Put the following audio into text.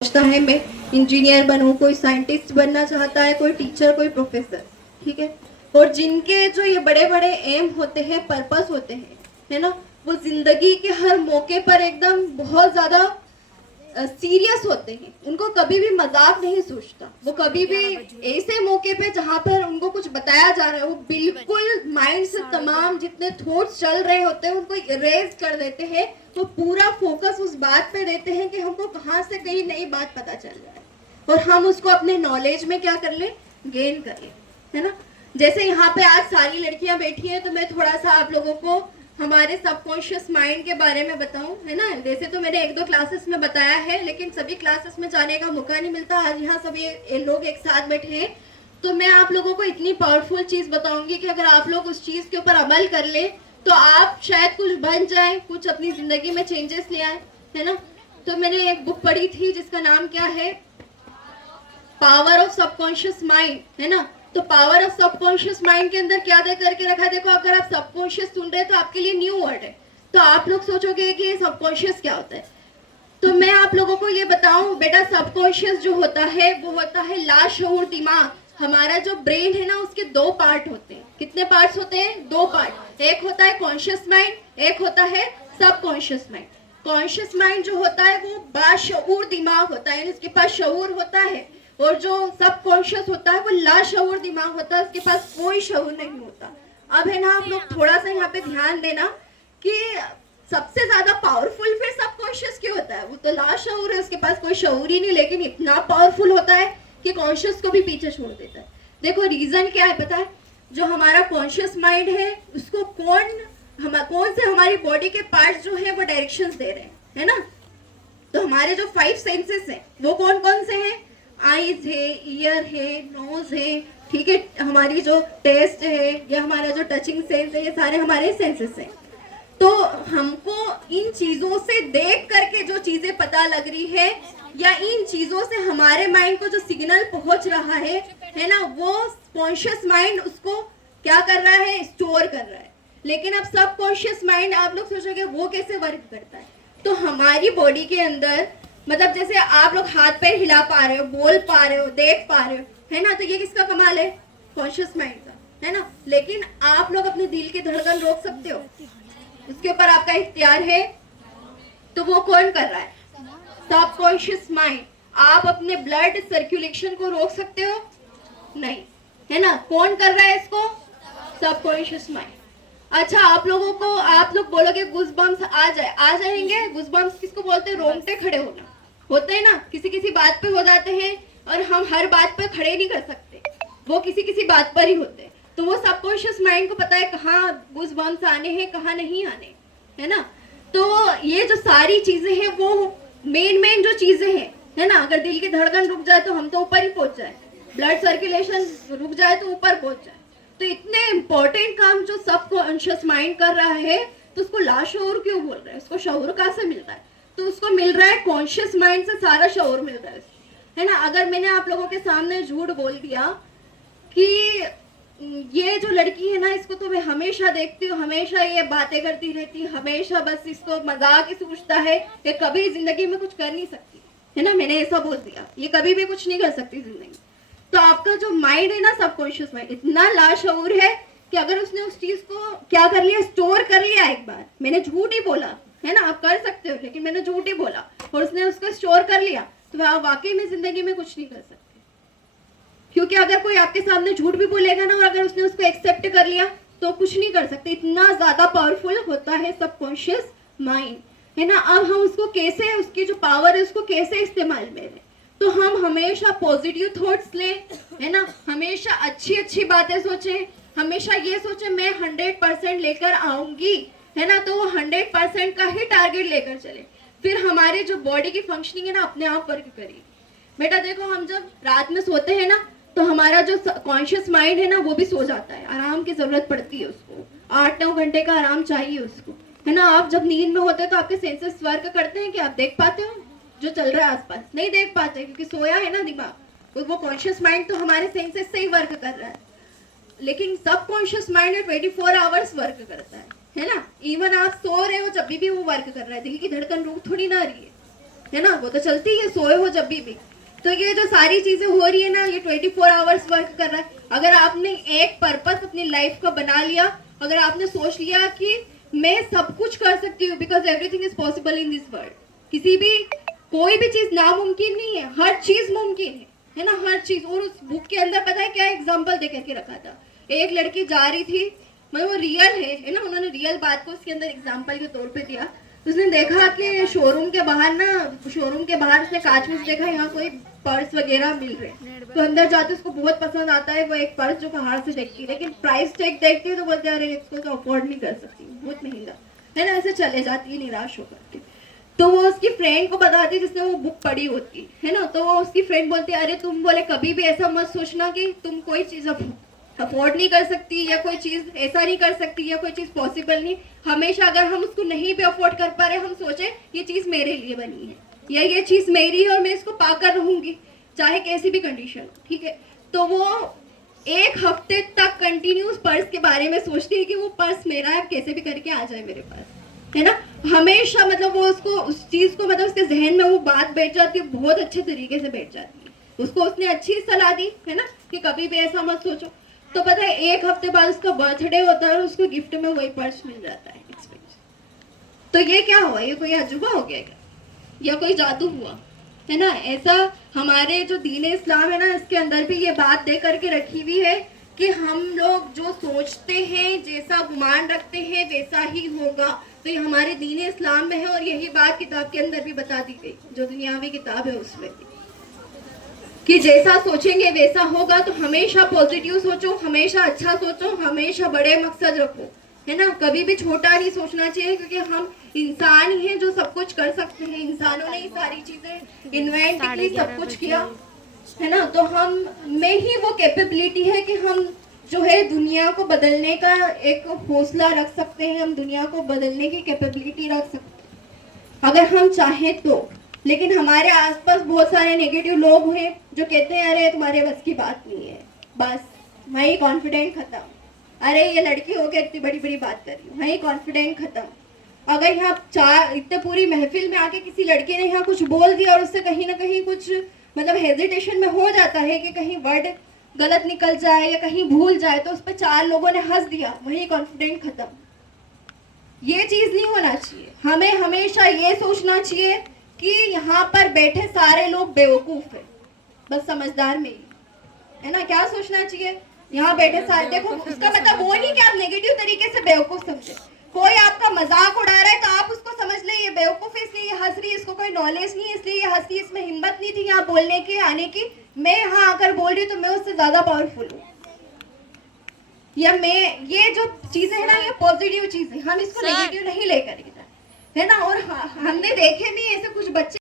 सोचता है मैं इंजीनियर बनूं, कोई साइंटिस्ट बनना चाहता है, कोई टीचर, कोई प्रोफेसर, ठीक है। और जिनके जो ये बड़े बड़े एम होते हैं, पर्पस होते हैं, है ना, वो जिंदगी के हर मौके पर एकदम बहुत ज्यादा सीरियस होते हैं। उनको कभी भी मजाक नहीं सोचता। वो कभी भी ऐसे मौके पे जहाँ पर उनको कुछ बताया जा रहा है, वो बिल्कुल माइंड से तमाम जितने थॉट्स चल रहे होते हैं उनको इरेज कर देते हैं। वो पूरा फोकस उस बात पे देते हैं कि हमको कहाँ से कहीं नई बात पता चल रहा है और हम उसको अपने नॉलेज में क्या कर ले, गेन कर ले, है ना। जैसे यहाँ पे आज सारी लड़कियां बैठी हैं, तो मैं थोड़ा सा आप लोगों को हमारे सबकॉन्शियस माइंड के बारे में बताऊं, है ना। वैसे तो मैंने एक दो क्लासेस में बताया है, लेकिन सभी क्लासेस में जाने का मौका नहीं मिलता। आज यहाँ सभी लोग एक साथ बैठे हैं, तो मैं आप लोगों को इतनी पावरफुल चीज बताऊंगी कि अगर आप लोग उस चीज के ऊपर अमल कर ले तो आप शायद कुछ बन जाए, कुछ अपनी जिंदगी में चेंजेस ले आए, है ना। तो मैंने एक बुक पढ़ी थी जिसका नाम क्या है, पावर ऑफ सबकॉन्शियस माइंड, है ना। तो पावर ऑफ सबकॉन्शियस माइंड के अंदर क्या दे करके रखा है, देखो अगर आप सबकॉन्शियस सुन रहे हैं तो आपके लिए न्यू वर्ड है, तो आप लोग सोचोगे कि ये सबकॉन्शियस क्या होता है। तो मैं आप लोगों को ये बताऊं बेटा, सबकॉन्शियस जो होता है वो होता है लाशऊर दिमाग। हमारा जो ब्रेन है ना, उसके दो पार्ट होते हैं। कितने पार्ट्स होते हैं? दो पार्ट। एक होता है कॉन्शियस माइंड, एक होता है सबकॉन्शियस माइंड। कॉन्शियस माइंड जो होता है वो बाशऊर दिमाग होता है, इसके पास शऊर होता है। और जो सबकॉन्शियस होता है वो लाशऊर दिमाग होता है, उसके पास कोई शऊर नहीं होता। अब है ना, आप लोग थोड़ा सा यहाँ पे ध्यान देना कि सबसे ज्यादा पावरफुल फिर सबकॉन्शियस क्यों होता है। वो तो लाशऊर है, उसके पास कोई शऊर ही नहीं, लेकिन इतना पावरफुल होता है कि कॉन्शियस को भी पीछे छोड़ देता है। देखो रीजन क्या है पता है, जो हमारा कॉन्शियस माइंड है उसको कौन से हमारी बॉडी के पार्ट्स जो है वो डायरेक्शंस दे रहे हैं, है ना। तो हमारे जो 5 सेंसेस हैं वो कौन कौन से हैं? आईज है, ईयर है, नोज है, ठीक है, हमारी जो टेस्ट है या हमारा जो टचिंग सेंस है, ये सारे हमारे सेंसेस हैं। तो हमको इन चीजों से देख करके जो चीजें पता लग रही है या इन चीजों से हमारे माइंड को जो सिग्नल पहुंच रहा है ना, वो कॉन्शियस माइंड उसको क्या कर रहा है, स्टोर कर रहा है। लेकिन अब सब कॉन्शियस माइंड आप लोग सोचोगे वो कैसे वर्क करता है। तो हमारी बॉडी के अंदर, मतलब जैसे आप लोग हाथ पैर हिला पा रहे हो, बोल पा रहे हो, देख पा रहे हो, है ना, तो ये किसका कमाल है? कॉन्शियस माइंड का, है ना। लेकिन आप लोग अपने दिल की धड़कन रोक सकते हो, उसके ऊपर आपका इख्तियार है। तो वो कौन कर रहा है? Subconscious mind. आप अपने ब्लड सर्कुलेशन को रोक सकते हो? नहीं, है ना। कौन कर रहा है इसको? Subconscious mind. अच्छा, आप लोगों को, आप लोग बोलोगे गूज़बम्स आ जाएंगे। गूज़बम्स किसको बोलते हैं? रोंगटे खड़े होना होते हैं ना, किसी किसी बात पे हो जाते हैं और हम हर बात पर खड़े नहीं कर सकते, वो किसी किसी बात पर ही होते हैं। तो वो सबकॉन्शियस माइंड को पता है कहाँ गूज़बम्स आने हैं, कहाँ नहीं आने, है ना। तो ये जो सारी चीजें हैं वो मेन जो चीजें हैं, है ना। अगर दिल की धड़कन रुक जाए तो हम तो ऊपर ही पहुंच जाए, ब्लड सर्कुलेशन रुक जाए तो ऊपर पहुंच जाए। तो इतने इंपॉर्टेंट काम जो सबकॉन्शियस माइंड कर रहा है, तो उसको लाशऊर क्यों बोल रहे हैं? उसको शऊर कहाँ से मिलता है? तो उसको मिल रहा है कॉन्शियस माइंड से, सारा शऊर मिल रहा है ना। अगर मैंने आप लोगों के सामने झूठ बोल दिया कि ये जो लड़की है ना, इसको तो मैं हमेशा देखती हूँ, हमेशा ये बातें करती रहती है, हमेशा बस इसको मजाक ही सूझता है, ये कभी जिंदगी में कुछ कर नहीं सकती, है ना, मैंने ऐसा बोल दिया, ये कभी भी कुछ नहीं कर सकती जिंदगी। तो आपका जो माइंड है ना, सबकॉन्शियस माइंड इतना लाशऊर है कि अगर उसने उस चीज को क्या कर लिया, स्टोर कर लिया एक बार, मैंने झूठ ही बोला, है ना, आप कर सकते हो लेकिन मैंने झूठ ही बोला, और उसने उसको स्टोर कर लिया, तो आप वाकई में जिंदगी में कुछ नहीं कर सकते। क्योंकि अगर कोई आपके सामने झूठ भी बोलेगा ना, और अगर उसने उसको एक्सेप्ट कर लिया तो कुछ नहीं कर सकते। इतना ज्यादा पावरफुल होता है सबकॉन्शियस माइंड, है ना। अब हम उसको कैसे, उसकी जो पावर है उसको कैसे इस्तेमाल में लें? तो हम हमेशा पॉजिटिव थॉट्स लें, है ना, हमेशा अच्छी अच्छी बातें सोचें, हमेशा ये सोचें मैं 100% लेकर आऊंगी, है ना। तो वो 100% का ही टारगेट लेकर चले, फिर हमारे जो बॉडी की फंक्शनिंग है ना अपने आप वर्क करेगी। बेटा देखो, हम जब रात में सोते हैं ना, तो हमारा जो कॉन्शियस माइंड है ना वो भी सो जाता है, आराम की जरूरत पड़ती है उसको, 8-9 घंटे का आराम चाहिए उसको, है ना। आप जब नींद में होते हैं तो आपके सेंसेस वर्क करते हैं कि आप देख पाते हो जो चल रहा है आसपास? नहीं देख पाते, क्योंकि सोया है ना दिमाग, तो वो कॉन्शियस माइंड तो हमारे सेंसेस से ही वर्क कर रहा है। लेकिन सबकॉन्शियस माइंड 24 आवर्स वर्क करता है ना। इवन आप सो रहे हो जब भी वो वर्क कर रहा है, दिल की धड़कन रुक थोड़ी ना रही है, है ना, वो तो चलती है, सोए हो जब भी। तो ये जो सारी चीजें हो रही है ना, ये 24 आवर्स वर्क कर रहा है। अगर आपने एक पर्पस अपनी लाइफ का बना लिया, अगर आपने सोच लिया कि मैं सब कुछ कर सकती हूँ, because everything is possible in this world, किसी भी कोई भी चीज नामुमकिन नहीं है, हर चीज मुमकिन है ना, हर चीज। और उस बुक के अंदर पता है क्या एग्जाम्पल दे करके रखा था, एक लड़की जा रही थी, मतलब वो रियल है ना, उन्होंने रियल बात को उसके अंदर एग्जाम्पल के तौर पे दिया। उसने देखा कि शोरूम के बाहर ना, शोरूम के बाहर उसने कांच में से देखा यहाँ कोई पर्स वगैरह मिल रहे हैं, तो अंदर जाते उसको बहुत पसंद आता है वो एक पर्स जो बाहर से देखती है, लेकिन प्राइस टैग देखती है तो बोलते हैं अरे इसको तो अफोर्ड नहीं कर सकती, बहुत महंगा है ना, ऐसे चले जाती है निराश होकर के। तो वो उसकी फ्रेंड को बताती है जिसने वो बुक पढ़ी होती है ना, तो वो उसकी फ्रेंड बोलती है अरे तुम बोले कभी भी ऐसा मत सोचना कि तुम कोई चीज अफोर्ड नहीं कर सकती, या कोई चीज ऐसा नहीं कर सकती, या कोई चीज पॉसिबल नहीं। हमेशा अगर हम उसको नहीं भी अफोर्ड कर पा रहे, हम सोचे ये चीज मेरे लिए बनी है, या ये चीज मेरी है और मैं इसको पाकर रहूंगी चाहे कैसी भी कंडीशन हो, ठीक है। तो वो एक हफ्ते तक कंटिन्यूस पर्स के बारे में सोचती है कि वो पर्स मेरा है, कैसे भी करके आ जाए मेरे पास, है ना। हमेशा मतलब वो उसको उस चीज को, मतलब उसके जहन में वो बात बैठ जाती है, बहुत अच्छे तरीके से बैठ जाती है। उसको उसने अच्छी सलाह दी है ना कि कभी भी ऐसा मत सोचो। तो पता है एक हफ्ते बाद उसका बर्थडे होता है और उसको गिफ्ट में वही पर्स मिल जाता है। तो ये क्या हुआ, ये कोई अजूबा हो गया क्या, या कोई जादू हुआ, है ना। ऐसा हमारे जो दीन इस्लाम है ना, इसके अंदर भी ये बात दे करके रखी हुई है कि हम लोग जो सोचते हैं, जैसा गुमान रखते हैं वैसा ही होगा। तो ये हमारे दीन इस्लाम में है, और यही बात किताब के अंदर भी बता दी गई, जो दुनियावी किताब है उसमें भी, कि जैसा सोचेंगे वैसा होगा। तो हमेशा पॉजिटिव सोचो, हमेशा अच्छा सोचो, हमेशा बड़े मकसद रखो, है ना। कभी भी छोटा नहीं सोचना चाहिए, क्योंकि हम इंसान ही हैं जो सब कुछ कर सकते हैं। इंसानों ने ही सारी चीजें इन्वेंट की, सब कुछ किया, है ना। तो हम में ही वो कैपेबिलिटी है कि हम जो है दुनिया को बदलने का एक हौसला रख सकते हैं, हम दुनिया को बदलने की कैपेबिलिटी रख सकते हैं अगर हम चाहें तो। लेकिन हमारे आसपास बहुत सारे नेगेटिव लोग हैं जो कहते हैं अरे तुम्हारे बस की बात नहीं है, बस वही कॉन्फिडेंट खत्म, अरे ये लड़की होकर इतनी बड़ी बड़ी बात कर रही है, वही कॉन्फिडेंट खत्म। अगर यहाँ चार इतने पूरी महफिल में आके किसी लड़के ने यहाँ कुछ बोल दिया और उससे कहीं ना कहीं कुछ मतलब हेजिटेशन में हो जाता है कि कहीं वर्ड गलत निकल जाए या कहीं भूल जाए, तो उस पर चार लोगों ने हंस दिया, वही कॉन्फिडेंट खत्म। ये चीज नहीं होना चाहिए। हमें हमेशा ये सोचना चाहिए कि यहाँ पर बैठे सारे लोग बेवकूफ है, बस समझदार में ही, है ना। क्या सोचना चाहिए, यहाँ बैठे सारे, देखो उसका मतलब वो नहीं कि आप नेगेटिव तरीके से बेवकूफ समझे। कोई आपका मजाक उड़ा रहा है तो आप उसको समझ ले ये बेवकूफ है, इसलिए ये हंस रही है, इसको कोई नॉलेज नहीं है इसलिए ये हंस रही है, इसमें हिम्मत नहीं थी यहाँ बोलने की, आने की। मैं यहाँ आकर बोल रही हूँ तो मैं उससे ज्यादा पावरफुल हूँ, या मैं, ये जो चीजें है ना ये पॉजिटिव चीज है, हम इसको नेगेटिव नहीं लेकर, है ना। और हमने देखे भी ऐसे कुछ बच्चे